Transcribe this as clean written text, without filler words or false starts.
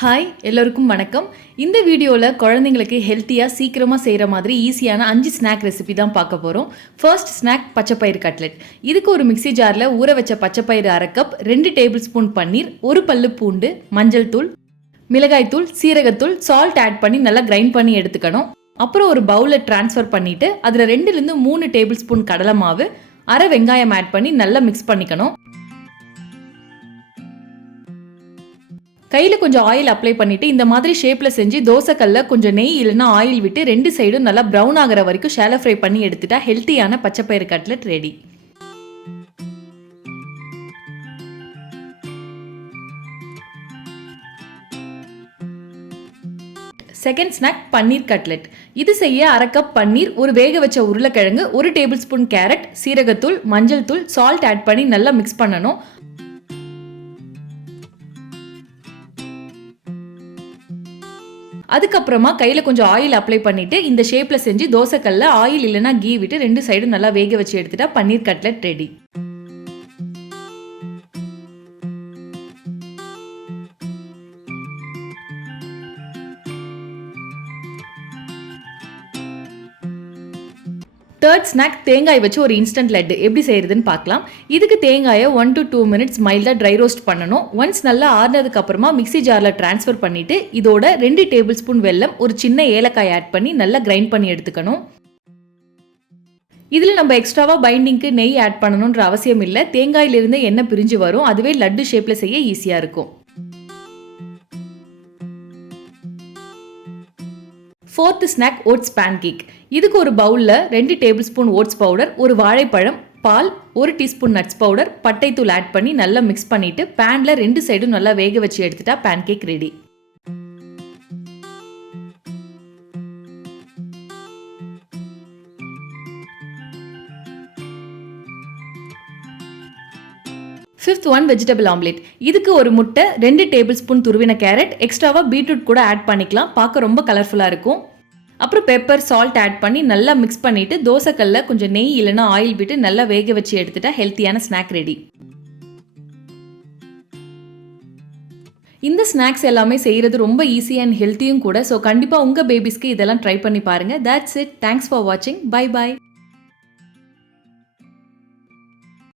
Hi எல்லோருக்கும் வணக்கம். இந்த வீடியோவில் குழந்தைங்களுக்கு ஹெல்த்தியாக சீக்கிரமாக செய்கிற மாதிரி ஈஸியான 5 ஸ்நாக் ரெசிபி தான் பார்க்க போகிறோம். ஃபர்ஸ்ட் ஸ்நாக் பச்சைப்பயிறு கட்லெட். இதுக்கு ஒரு மிக்சி ஜாரில் ஊற வச்ச பச்சைப்பயிறு 1/2 கப், 2 டேபிள் ஸ்பூன் பன்னீர், 1 பல்லு பூண்டு, மஞ்சள் தூள், மிளகாய்த்தூள், சீரகத்தூள், சால்ட் ஆட் பண்ணி நல்லா கிரைண்ட் பண்ணி எடுத்துக்கணும். அப்புறம் ஒரு பவுலில் ட்ரான்ஸ்ஃபர் பண்ணிவிட்டு அதில் 2லேருந்து 3 டேபிள் ஸ்பூன் கடலை மாவு, 1/2 வெங்காயம் ஆட் பண்ணி நல்லா மிக்ஸ் பண்ணிக்கணும். கையில் கொஞ்சம் ஆயில் அப்ளை பண்ணிவிட்டு இந்த மாதிரி ஷேப்பில் செஞ்சு தோசைக்கல்ல கொஞ்சம் நெய் இல்லைன்னா ஆயில் விட்டு 2 சைடும் நல்லா ப்ரௌன் ஆகிற வரைக்கும் ஷாலோ ஃப்ரை பண்ணி எடுத்துட்டா ஹெல்த்தியான பச்சைப்பயிறு கட்லெட் ரெடி. செகண்ட் ஸ்நாக் பன்னீர் கட்லெட். இது செய்ய 1/2 கப் பன்னீர், ஒரு வேக வச்ச உருளைக்கிழங்கு, 1 டேபிள் ஸ்பூன் கேரட், சீரகத்தூள், மஞ்சள் தூள், சால்ட் ஆட் பண்ணி நல்லா மிக்ஸ் பண்ணணும். அதுக்கப்புறமா கையில் கொஞ்சம் ஆயில் அப்ளை பண்ணிவிட்டு இந்த ஷேப்பில் செஞ்சு தோசைக்கல்ல ஆயில் இல்லைன்னா கீ விட்டு 2 சைடும் நல்லா வேக வச்சு எடுத்துட்டா பன்னீர் கட்லெட் ரெடி. தேர்ட் ஸ்நாக் தேங்காய் வச்சு ஒரு இன்ஸ்டன்ட் லட்டு எப்படி செய்யறதுன்னு பார்க்கலாம். இதுக்கு தேங்காயை 1 to 2 மினிட்ஸ் மைல்டாக ட்ரை ரோஸ்ட் பண்ணணும். ஒன்ஸ் நல்லா ஆறுனதுக்கு அப்புறமா மிக்சி ஜாரில் ட்ரான்ஸ்ஃபர் பண்ணிவிட்டு இதோட 2 டேபிள் ஸ்பூன் வெல்லம், ஒரு சின்ன ஏலக்காய் ஆட் பண்ணி நல்லா கிரைண்ட் பண்ணி எடுத்துக்கணும். இதில் நம்ம எக்ஸ்ட்ராவாக பைண்டிங்க்கு நெய் ஆட் பண்ணணுன்ற அவசியம் இல்லை. தேங்காயிலிருந்து எண்ணெய் பிரிஞ்சு வரும். அதுவே லட்டு ஷேப்பில் செய்ய ஈஸியாக இருக்கும். Fourth snack oats pancake. இதுக்கு ஒரு பவுலில் 2 டேபிள் ஸ்பூன் ஓட்ஸ் பவுடர், ஒரு வாழைப்பழம், பால், 1 டீஸ்பூன் நட்ஸ் பவுடர், பட்டைத்தூள் ஆட் பண்ணி நல்லா மிக்ஸ் பண்ணிவிட்டு பேனில் 2 சைடும் நல்லா வேக வச்சு எடுத்துட்டா pancake ready. Fifth one vegetable omelette. இதுக்கு ஒரு முட்டை, 2 டேபிள் ஸ்பூன் துருவின கேரட், எக்ஸ்ட்ராவாக பீட்ரூட் கூட ஆட் பண்ணிக்கலாம். பார்க்க ரொம்ப கலர்ஃபுல்லாக இருக்கும். அப்புறம் பெப்பர், சால்ட் ஆட் பண்ணி நல்லா மிக்ஸ் பண்ணிவிட்டு தோசைக்கல்ல கொஞ்சம் நெய் இல்லைன்னா ஆயில் விட்டு நல்லா வேக வச்சு எடுத்துட்டா ஹெல்த்தியான ஸ்நாக் ரெடி. இந்த ஸ்நாக்ஸ் எல்லாமே செய்கிறது ரொம்ப ஈஸி அண்ட் ஹெல்த்தியும் கூட. ஸோ கண்டிப்பாக உங்கள் பேபிஸ்க்கு இதெல்லாம் ட்ரை பண்ணி பாருங்கள். That's it. தேங்க்ஸ் ஃபார் வாட்சிங். Bye bye.